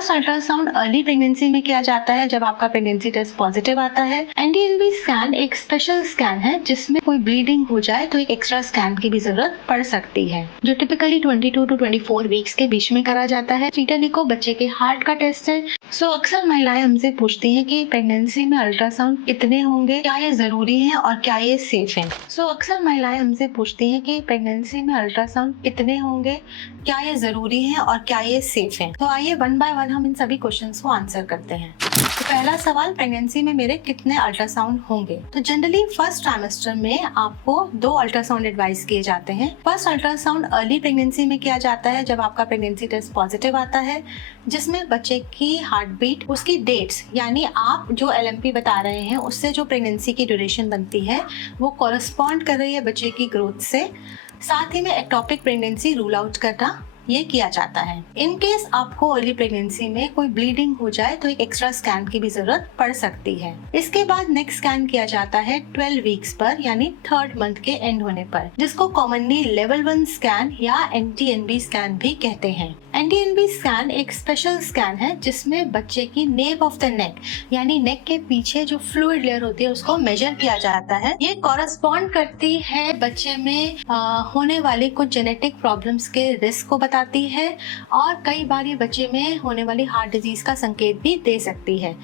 First ultrasound early pregnancy में किया जाता है जब आपका प्रेगनेंसी टेस्ट पॉजिटिव आता है। एनडीएनबी स्कैन एक स्पेशल स्कैन है जिसमें कोई ब्लीडिंग हो जाए तो एक एक्स्ट्रा स्कैन की भी जरूरत पड़ सकती है, जो टिपिकली 22 टू 24 वीक्स के बीच में करा जाता है। फीटल इको बच्चे के हार्ट का टेस्ट है। अक्सर महिलाएं हमसे पूछती हैं कि प्रेगनेंसी में अल्ट्रासाउंड कितने होंगे, क्या ये जरूरी है और क्या ये सेफ है। अक्सर महिलाएं हमसे पूछती हैं कि प्रेगनेंसी में अल्ट्रासाउंड कितने होंगे, क्या ये जरूरी है और क्या ये सेफ है। तो आइए वन बाय वन हम इन सभी क्वेश्चंस को आंसर करते हैं। तो पहला सवाल, प्रेगनेंसी में मेरे कितने अल्ट्रासाउंड होंगे। तो जनरली फर्स्ट ट्राइमेस्टर में आपको 2 अल्ट्रासाउंड एडवाइस किए जाते हैं। फर्स्ट अल्ट्रासाउंड अर्ली प्रेगनेंसी में किया जाता है जब आपका प्रेगनेंसी टेस्ट पॉजिटिव आता है, जिसमें बच्चे की हार्ट बीट, उसकी डेट्स यानी आप जो LMP बता रहे हैं उससे जो प्रेगनेंसी की ड्यूरेशन बनती है वो कॉरेस्पॉन्ड कर रही है बच्चे की ग्रोथ से। साथ ही में एक्टोपिक प्रेगनेंसी रूल आउट करना ये किया जाता है। इन केस आपको अर्ली प्रेगनेंसी में कोई ब्लीडिंग हो जाए तो एक एक्स्ट्रा स्कैन की भी जरूरत पड़ सकती है। इसके बाद नेक्स्ट स्कैन किया जाता है 12 वीक्स पर, यानी 3rd मंथ के एंड होने पर, जिसको कॉमनली लेवल 1 स्कैन या NTNB स्कैन भी कहते हैं। NTNB स्कैन एक स्पेशल स्कैन है जिसमें बच्चे की नेव ऑफ द नेक यानी नेक के पीछे जो फ्लूइड लेयर होती है उसको मेजर किया जाता है। ये कॉरेस्पॉन्ड करती है बच्चे में होने वाली कुछ जेनेटिक प्रॉब्लम्स के रिस्क को बताती है और कई बार ये बच्चे में होने वाली हार्ट डिजीज का संकेत भी दे सकती है।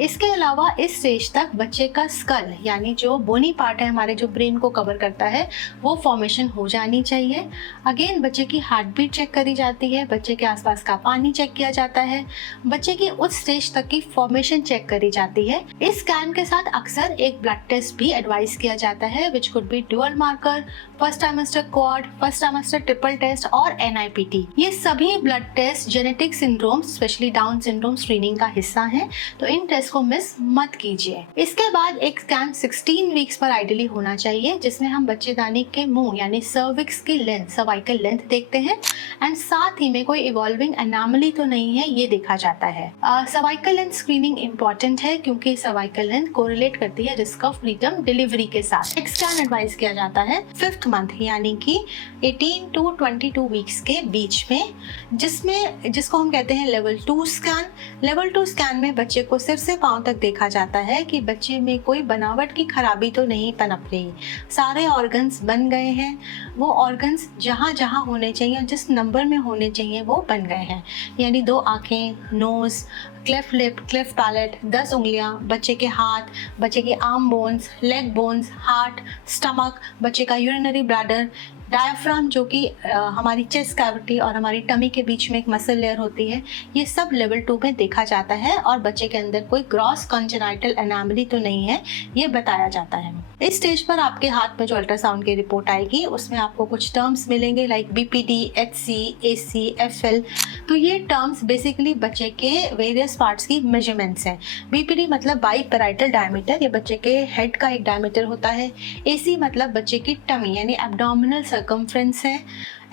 इसके अलावा इस स्टेज तक बच्चे का स्कल यानी जो बोनी पार्ट है हमारे जो ब्रेन को कवर करता है वो फॉर्मेशन हो जानी चाहिए। अगेन बच्चे की हार्ट बीट चेक करी जाती है, बच्चे के आसपास का पानी चेक किया जाता है, बच्चे की उस स्टेज तक की फॉर्मेशन चेक करी जाती है। इस स्कैन के साथ अक्सर एक ब्लड टेस्ट भी एडवाइस किया जाता है which could be dual marker, first trimester quad, first trimester triple test और NIPT। ये सभी blood test genetic syndrome specially Down syndrome screening का हिस्सा है, तो इन टेस्ट को मिस मत कीजिए। इसके बाद एक स्कैन 16 वीक्स पर आइडियली होना चाहिए जिसमें हम बच्चेदानी के मुंह यानी सर्विक्स की लेंथ, सर्वाइकल लेंथ देखते हैं एंड साथ ही में कोई इवॉल्विंग एनॉमली तो नहीं है ये देखा जाता है। सर्वाइकल लेंथ स्क्रीनिंग इंपॉर्टेंट है क्योंकि सर्वाइकल लेंथ कोरिलेट करती है रिस्क ऑफ प्रीटर्म डिलीवरी के साथ। एक स्कैन एडवाइस किया जाता है 5th मंथ यानी कि 18 टू 22 वीक्स के बीच में, जिसको हम कहते हैं लेवल 2 स्कैन। लेवल 2 स्कैन में बच्चे को सिर से पांव तक देखा जाता है कि बच्चे में कोई बनावट की खराबी तो नहीं पनप रही, सारे ऑर्गन्स बन गए हैं, वो ऑर्गन्स जहाँ जहाँ होने चाहिए जिस नंबर में होने चाहिए वो बन गए हैं, यानी 2 आंखें, nose, cleft lip, cleft palate, 10 उंगलियां, बच्चे के हाथ, बच्चे के arm bones, leg bones, heart, stomach, बच्चे का यूरिनरी ब्लैडर, डायफ्राम जो कि हमारी चेस्ट कैविटी और हमारी टमी के बीच में एक मसल लेयर होती है, ये सब लेवल 2 में देखा जाता है और बच्चे के अंदर कोई ग्रॉस कंजेनाइटल एनॉमली तो नहीं है ये बताया जाता है। इस स्टेज पर आपके हाथ में जो अल्ट्रासाउंड की रिपोर्ट आएगी उसमें आपको कुछ टर्म्स मिलेंगे like BPD, HC, AC, FL। तो ये टर्म्स बेसिकली बच्चे के वेरियस पार्ट्स की मेजरमेंट्स हैं। BPD मतलब बाइपेराइटल डायमीटर, ये बच्चे के हेड का एक डायमीटर होता है। AC मतलब बच्चे की टमी यानी एब्डोमिनल सर्कमफ्रेंस है।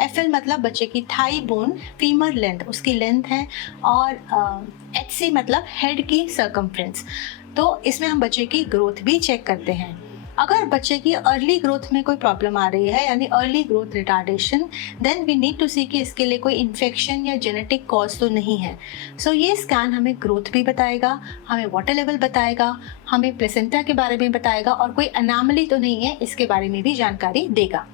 FL मतलब बच्चे की थाई बोन, फीमर लेंथ, उसकी लेंथ है। और HC मतलब हेड की सर्कमफ्रेंस। तो इसमें हम बच्चे की ग्रोथ भी चेक करते हैं। अगर बच्चे की अर्ली ग्रोथ में कोई प्रॉब्लम आ रही है यानी early growth retardation, then we need to see कि इसके लिए कोई इन्फेक्शन या जेनेटिक कॉज तो नहीं है। ये स्कैन हमें ग्रोथ भी बताएगा, हमें वाटर लेवल बताएगा, हमें प्लेसेंटा के बारे में बताएगा और कोई अनॉमली तो नहीं है इसके बारे में भी जानकारी देगा।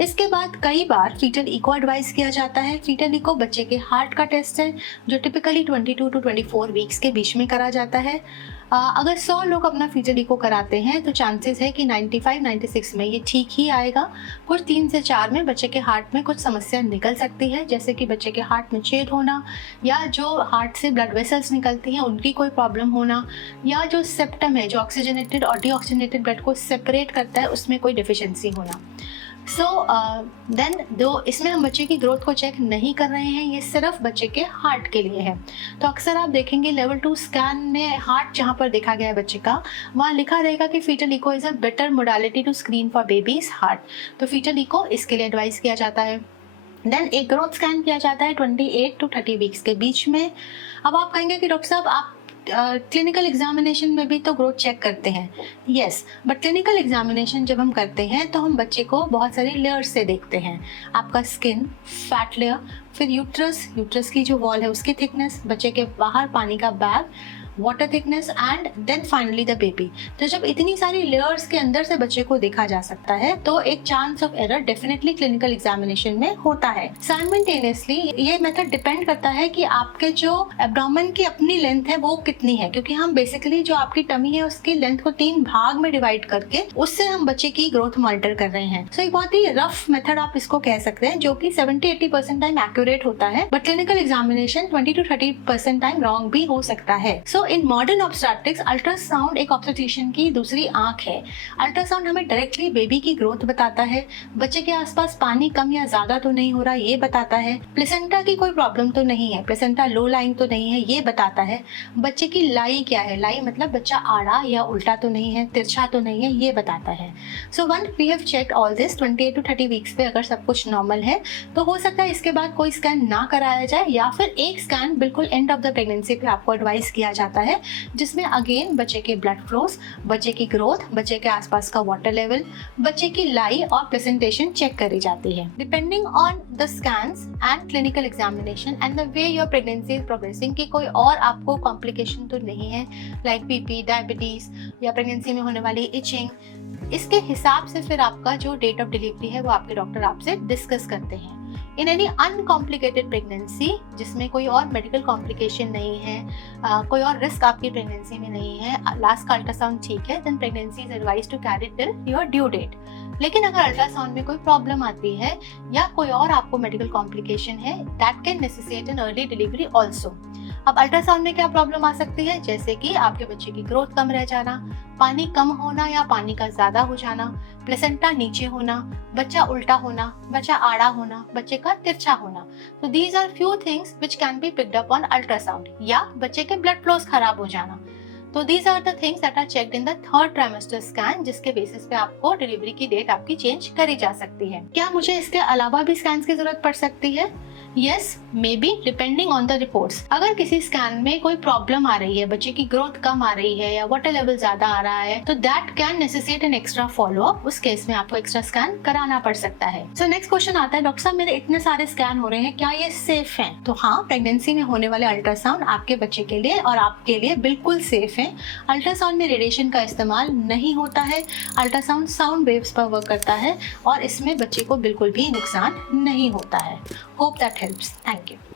इसके बाद कई बार फीटल इको एडवाइस किया जाता है। फीटल इको बच्चे के हार्ट का टेस्ट है जो टिपिकली 22 टू 24 वीक्स के बीच में करा जाता है। अगर 100 लोग अपना फीटल इको कराते हैं तो चांसेस है कि 95-96 में ये ठीक ही आएगा। कुछ 3 से 4 में बच्चे के हार्ट में कुछ समस्या निकल सकती है, जैसे कि बच्चे के हार्ट में छेद होना या जो हार्ट से ब्लड वेसल्स निकलती हैं उनकी कोई प्रॉब्लम होना, या जो सेप्टम है जो ऑक्सीजनेटेड और डीऑक्सीजनेटेड ब्लड को सेपरेट करता है उसमें कोई डिफिशिएंसी होना। देन इसमें हम बच्चे की ग्रोथ को चेक नहीं कर रहे हैं, ये सिर्फ बच्चे के हार्ट के लिए है। तो अक्सर आप देखेंगे लेवल 2 स्कैन में हार्ट जहाँ पर देखा गया है बच्चे का, वहाँ लिखा रहेगा कि fetal echo is a better modality to screen for baby's heart. तो फीटल इको इसके लिए एडवाइस किया जाता है। देन एक ग्रोथ स्कैन किया जाता है 28 टू 30 वीक्स के बीच में। अब आप कहेंगे कि डॉक्टर साहब आप क्लिनिकल एग्जामिनेशन में भी तो ग्रोथ चेक करते हैं, यस, बट क्लिनिकल एग्जामिनेशन जब हम करते हैं तो हम बच्चे को बहुत सारे लेयर्स से देखते हैं। आपका स्किन, फैट लेयर, फिर यूट्रस की जो वॉल है उसकी थिकनेस, बच्चे के बाहर पानी का bag, water thickness and then finally the baby. तो जब इतनी सारी लेयर्स के अंदर से बच्चे को देखा जा सकता है तो एक chance of error definitely clinical examination में होता है। साइमल्टेनियसली ये मेथड डिपेंड करता है कि आपके जो एब्डोमेन की अपनी लेंथ है वो कितनी है, क्योंकि हम बेसिकली जो आपकी टमी है उसकी लेंथ को 3 भाग में डिवाइड करके उससे हम बच्चे की ग्रोथ मॉनिटर कर रहे हैं। सो एक बहुत ही रफ मेथड आप इसको कह सकते हैं, जो कि 70-80% टाइम एक्यूरेट होता है, but clinical examination 20-30% time wrong भी हो सकता है। सो इन मॉडर्न ऑब्स्टेट्रिक्स अल्ट्रासाउंड एक ऑब्स्टेट्रिशियन की दूसरी आंख है। अल्ट्रासाउंड हमें डायरेक्टली बेबी की ग्रोथ बताता है, बच्चे के आसपास पानी कम या ज्यादा तो नहीं हो रहा ये बताता है, प्लेसेंटा की कोई प्रॉब्लम तो नहीं है, प्लेसेंटा लो लाइंग तो नहीं है ये बताता है, बच्चे की लाई क्या है, लाई मतलब बच्चा आड़ा या उल्टा तो नहीं है, तिरछा तो नहीं है ये बताता है। So one we have checked all this 28 to 30 weeks पे अगर सब कुछ नॉर्मल है तो हो सकता है इसके बाद कोई स्कैन ना कराया जाए, या फिर एक स्कैन बिल्कुल एंड ऑफ द प्रेगनेंसी पे आपको एडवाइस किया जाता है, जिसमें अगेन बच्चे के ब्लड फ्लोस, बच्चे की ग्रोथ, बच्चे के आसपास का वाटर लेवल, बच्चे की लाई और प्रेजेंटेशन चेक करी जाती है। Depending on the scans and clinical examination and the way your pregnancy is progressing कि कोई और आपको कॉम्प्लिकेशन तो नहीं है लाइक बीपी, डायबिटीज या प्रेगनेंसी में होने वाली इचिंग, इसके हिसाब से फिर आपका जो डेट ऑफ डिलीवरी है वो आपके डॉक्टर आपसे डिस्कस करते हैं। इन एनी अनकॉम्प्लिकेटेड प्रेगनेंसी जिसमें कोई और मेडिकल कॉम्प्लिकेशन नहीं है, कोई और रिस्क आपकी प्रेगनेंसी में नहीं है, लास्ट का अल्ट्रासाउंड ठीक है, then pregnancy is advise to carry till your due date. लेकिन अगर अल्ट्रासाउंड में कोई प्रॉब्लम आती है या कोई और आपको मेडिकल कॉम्प्लिकेशन है, that can necessitate an early delivery also. अब अल्ट्रासाउंड में क्या प्रॉब्लम आ सकती है, जैसे कि आपके बच्चे की ग्रोथ कम रह जाना, पानी कम होना या पानी का ज्यादा हो जाना, प्लेसेंटा नीचे होना, बच्चा उल्टा होना, बच्चा आड़ा होना, बच्चे का तिरछा होना। तो these are few things which can be picked up on ultrasound, या बच्चे के ब्लड फ्लोस खराब हो जाना। तो these are the things that are checked in the 3rd trimester scan, जिसके बेसिस पे आपको डिलीवरी की डेट आपकी चेंज करी जा सकती है। क्या मुझे इसके अलावा भी स्कैन की जरूरत पड़ सकती है? Yes, maybe depending on the reports. अगर किसी स्कैन में कोई प्रॉब्लम आ रही है, बच्चे की ग्रोथ कम आ रही है या वाटर लेवल ज्यादा आ रहा है, तो that can necessitate an extra follow up. उस केस में आपको एक्स्ट्रा स्कैन कराना पड़ सकता है। सो नेक्स्ट क्वेश्चन आता है, डॉक्टर साहब मेरे इतने सारे स्कैन हो रहे हैं, क्या ये सेफ हैं? तो हाँ, प्रेगनेंसी में होने वाले अल्ट्रासाउंड आपके बच्चे के लिए और आपके लिए बिल्कुल सेफ है। अल्ट्रासाउंड में रेडिएशन का इस्तेमाल नहीं होता है, अल्ट्रासाउंड साउंड वेव्स पर वर्क करता है और इसमें बच्चे को बिल्कुल भी नुकसान नहीं होता है। Hope that helps. Thank you.